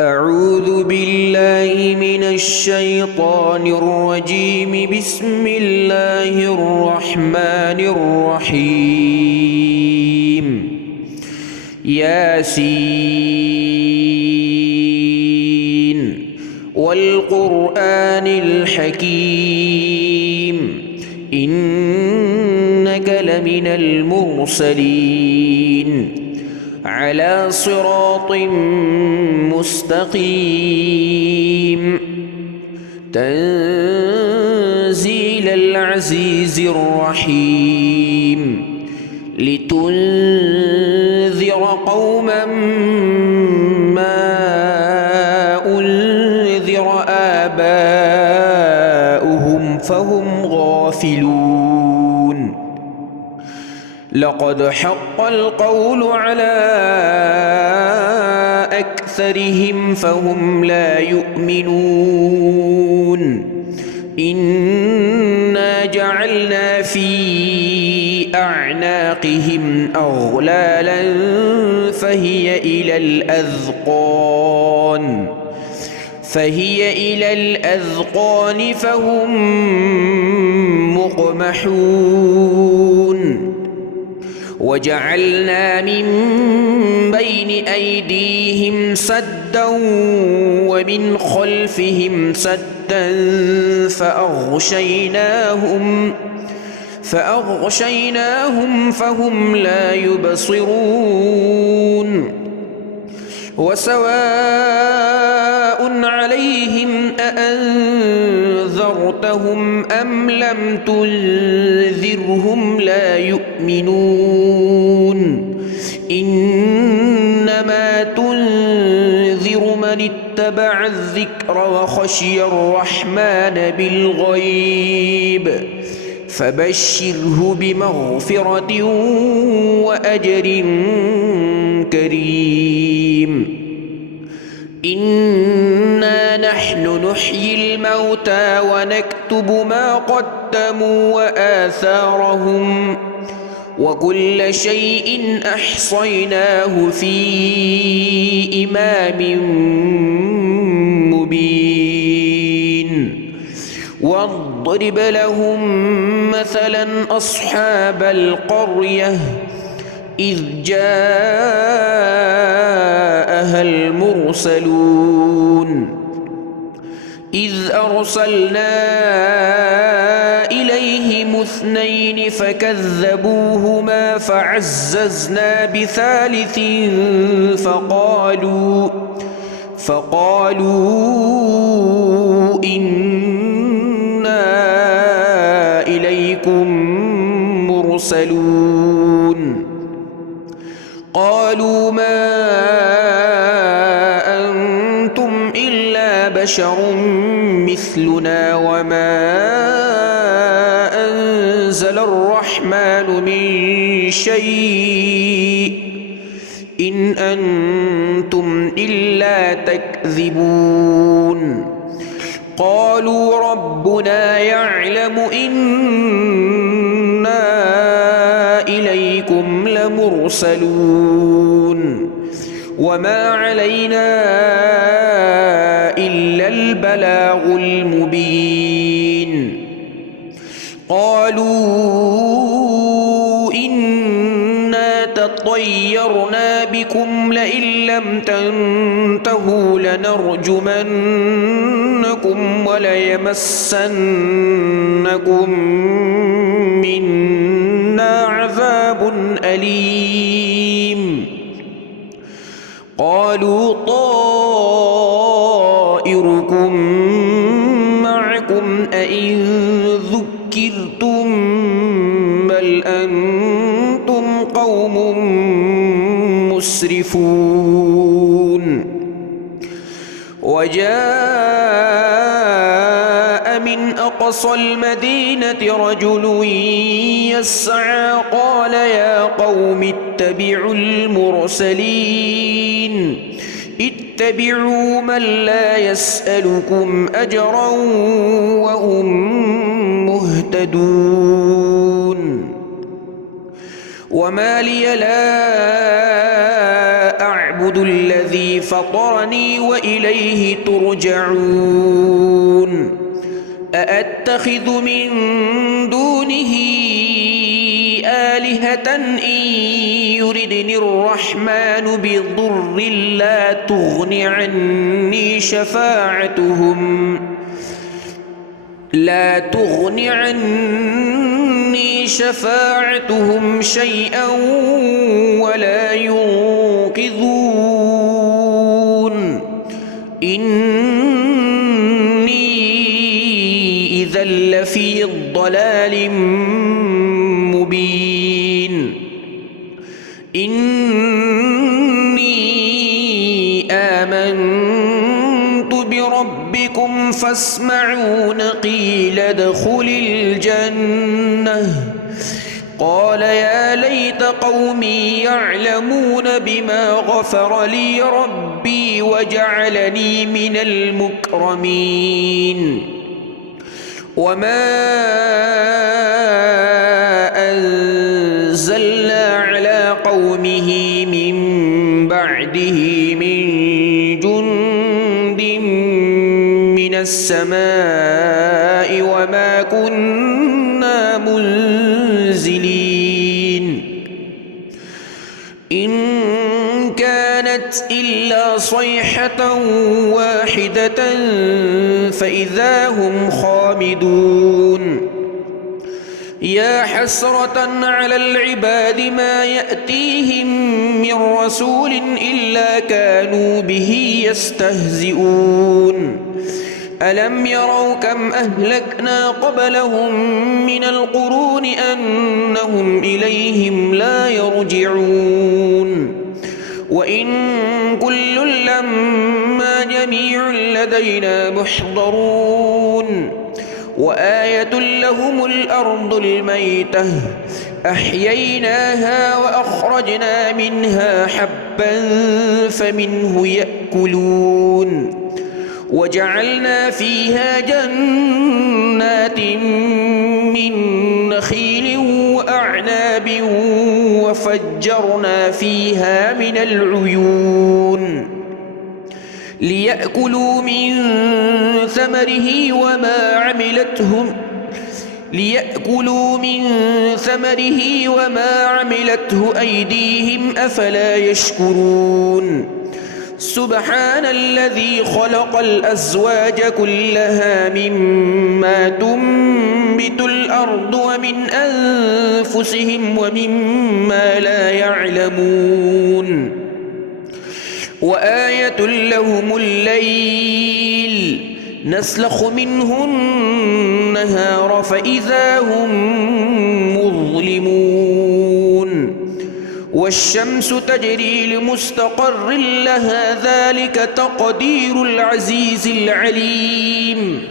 أعوذ بالله من الشيطان الرجيم. بسم الله الرحمن الرحيم. ياسين والقرآن الحكيم إنك لمن المرسلين على صراط مستقيم تنزيل العزيز الرحيم لتنذر قوما ما أنذر آباؤهم فهم غافلون. لقد حق القول على أكثرهم فهم لا يؤمنون. إنا جعلنا في أعناقهم أغلالا فهي إلى الأذقان فهم مقمحون. وجعلنا من بين أيديهم سدا ومن خلفهم سدا فأغشيناهم فهم لا يبصرون. وسواء عليهم أأنذرتهم أم لم تنذرهم لا يؤمنون. إنما تنذر من اتبع الذكر وخشي الرحمن بالغيب فبشره بمغفرة وأجر كريم. إنا نحن نحيي الموتى ونكتب ما قدموا وآثارهم وكل شيء أحصيناه في إمام مبين. واضرب لهم مثلا أصحاب القرية إذ جاءها المرسلون إذ أرسلنا إليهم اثنين فكذبوهما فعززنا بثالث فقالوا إنا إليكم مرسلون. قالوا ما أنتم إلا بشر مثلنا وما أنزل الرحمن من شيء إن أنتم إلا تكذبون. قالوا ربنا يعلم إنا إليكم لمرسلون وما علينا إلا البلاغ المبين. قالوا إنا تطيرنا بكم لئن لم تنتهوا لنرجمنكم وليمسنكم منا عذاب أليم. قالوا طائركم معكم أئن ذكرتم بل أنتم قوم مسرفون. وجاء من أقصى المدينة رجل يسعى قال يا قوم اتبعوا المرسلين اتبعوا من لا يسألكم أجرا وهم مهتدون. وما لي لا أعبد أعبد الذي فطرني وإليه ترجعون أأتخذ من دونه آلهة إن يردني الرحمن بضر لا تغن عني شفاعتهم شيئا ولا ينقذون إني إذا لفي ضلال مبين إني آمنت بربكم فاسمعون قيل ادخل الجنة قال يا ليت قومي يعلمون بما غفر لي ربي وجعلني من المكرمين وما أنزلنا على قومه من بعده من جند من السماء وما كنا منزلين إن كانت إلا صيحة واحدة فإذا هم خامدون يا حسرة على العباد ما يأتيهم من رسول إلا كانوا به يستهزئون ألم يروا كم أهلكنا قبلهم من القرون أنهم إليهم لا يرجعون وإن كل لما جميع لدينا محضرون وآية لهم الأرض الميتة أحييناها وأخرجنا منها حبا فمنه يأكلون وجعلنا فيها جنات من نخيل وأعناب وفجرنا فيها من العيون ليأكلوا من ثمره وما عملته أيديهم أفلا يشكرون سبحان الذي خلق الأزواج كلها مما تنبت الأرض ومن أنفسهم ومما لا يعلمون وآية لهم الليل نسلخ منه النهار فإذا هم مظلمون والشمس تجري لمستقر لها ذلك تقدير العزيز العليم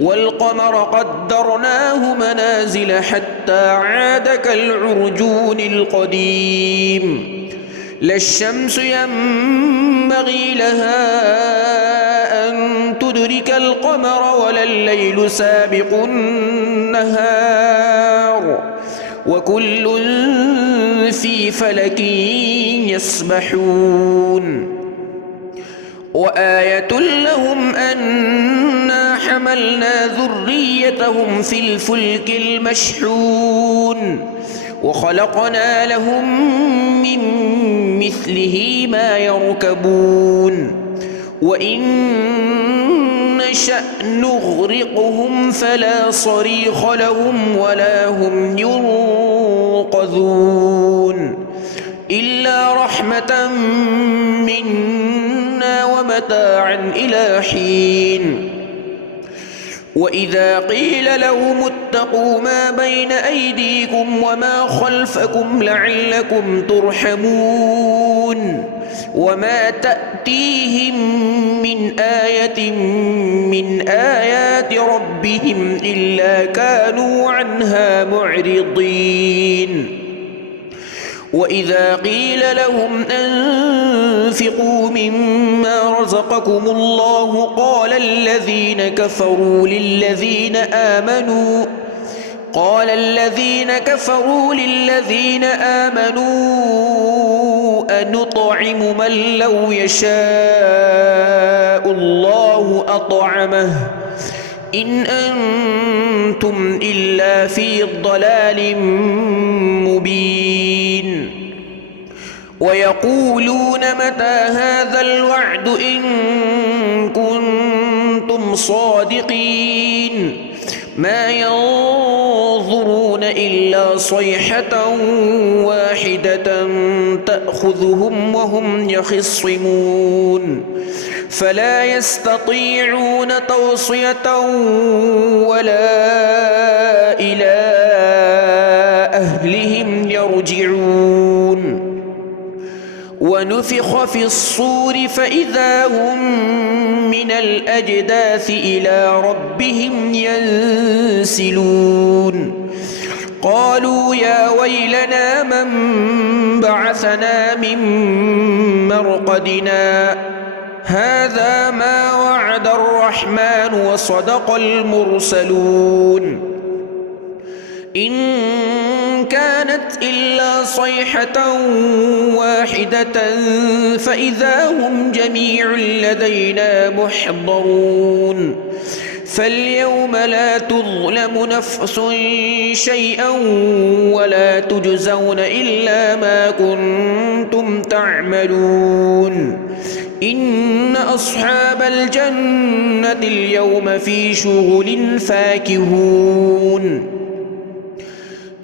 والقمر قدرناه منازل حتى عاد كالعرجون القديم لا الشمس ينبغي لها أن تدرك القمر ولا الليل سابق النهار وكل في فلك يسبحون وآية لهم أنا حملنا ذريتهم في الفلك المشحون وخلقنا لهم من مثله ما يركبون وإن نشأ نغرقهم فلا صريخ لهم ولا هم ينقذون إلا رحمة منا ومتاعا إلى حين وإذا قيل لهم اتقوا ما بين أيديكم وما خلفكم لعلكم ترحمون وما تأتيهم من آية من آيات ربهم إلا كانوا عنها معرضين وإذا قيل لهم أنفقوا مما رزقكم الله قال قال الذين كفروا للذين آمنوا أنطعم من لو يشاء الله أطعمه إن أنتم إلا في ضلال مبين ويقولون متى هذا الوعد إن كنتم صادقين ما ينظرون إلا صيحة واحدة تأخذهم وهم يخصمون فلا يستطيعون توصية ولا إلى أهلهم يرجعون ونفخ في الصور فإذا هم من الأجداث إلى ربهم ينسلون قالوا يا ويلنا من بعثنا من مرقدنا هذا ما وعد الرحمن وصدق المرسلون إن كانت إلا صيحة واحدة فإذا هم جميع لدينا محضرون فاليوم لا تظلم نفس شيئا ولا تجزون إلا ما كنتم تعملون إن أصحاب الجنة اليوم في شغل فاكهون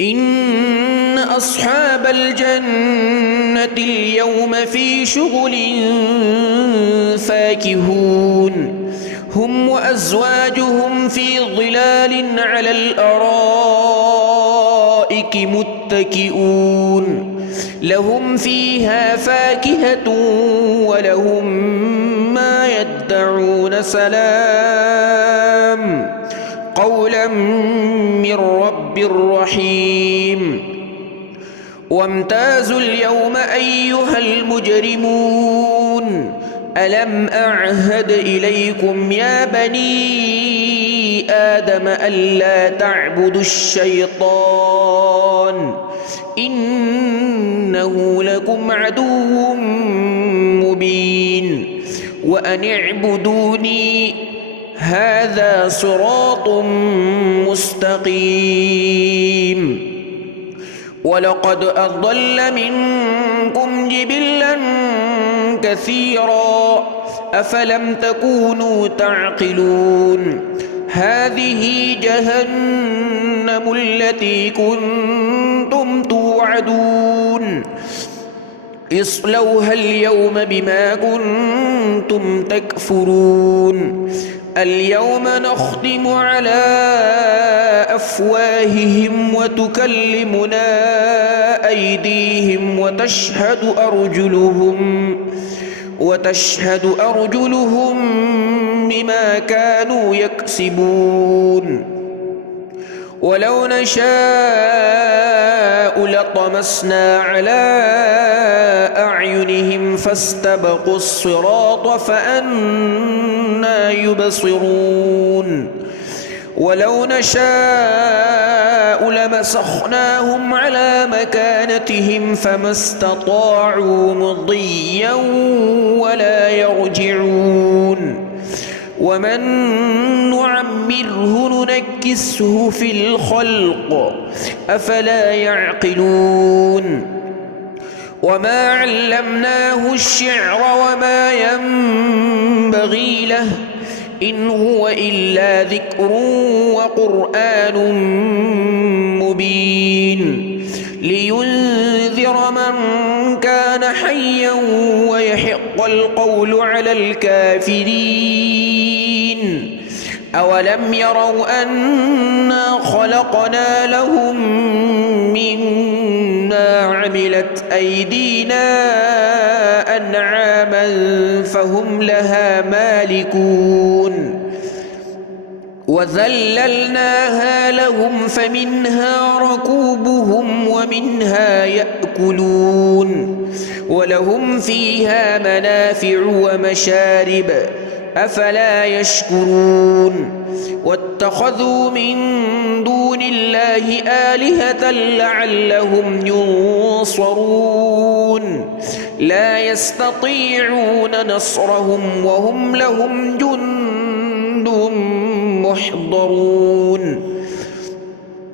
إن أصحاب الجنة اليوم في شغل فاكهون هم وأزواجهم في ظلال على الأرائك متكئون لهم فيها فاكهة ولهم ما يدعون سلام قولا من رب رحيم وامتازوا اليوم أيها المجرمون ألم أعهد إليكم يا بني آدم ألا تعبدوا الشيطان إنه لكم عدو مبين وأن اعبدوني هذا صراط مستقيم ولقد أضل منكم جبلا كثيرا أفلم تكونوا تعقلون هذه جهنم التي كنتم توعدون اصلوها اليوم بما كنتم تكفرون اليوم نختم على أفواههم وتكلمنا أيديهم وتشهد أرجلهم بما كانوا يكسبون ولو نشاء لطمسنا على أعينهم فاستبقوا الصراط فأنى يبصرون ولو نشاء لمسخناهم على مكانتهم فما استطاعوا مضيا ولا يرجعون ومن نعمره ننكسه في الخلق أفلا يعقلون وما علمناه الشعر وما ينبغي له إن هو إلا ذكر وقرآن مبين لينذر من كان حيا ويحق القول على الكافرين أولم يروا أنا خلقنا لهم مما عملت أيدينا أنعاما فهم لها مالكون وذللناها لهم فمنها ركوبهم ومنها يأكلون ولهم فيها منافع ومشارب أفلا يشكرون واتخذوا من دون الله آلهة لعلهم ينصرون لا يستطيعون نصرهم وهم لهم جند محضرون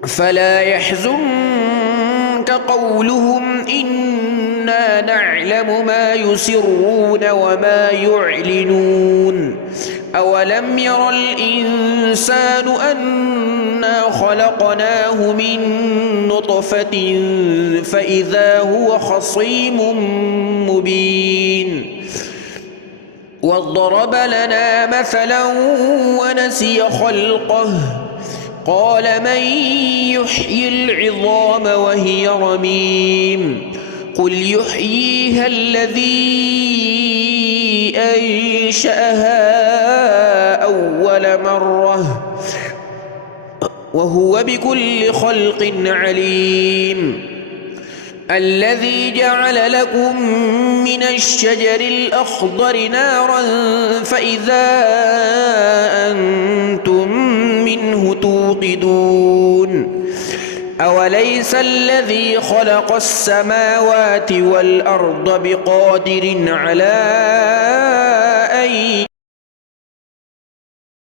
فلا يحزنك قولهم إنا نعلم ما يسرون وما يعلنون أولم ير الإنسان أنا خلقناه من نطفة فإذا هو خصيم مبين وضرب لنا مثلا ونسي خلقه قال من يحيي العظام وهي رميم قل يحييها الذي أنشأها أول مرة وهو بكل خلق عليم الذي جعل لكم من الشجر الأخضر نارا فإذا أنتم منه توقدون أوليس الذي خلق السماوات والأرض بقادر على أن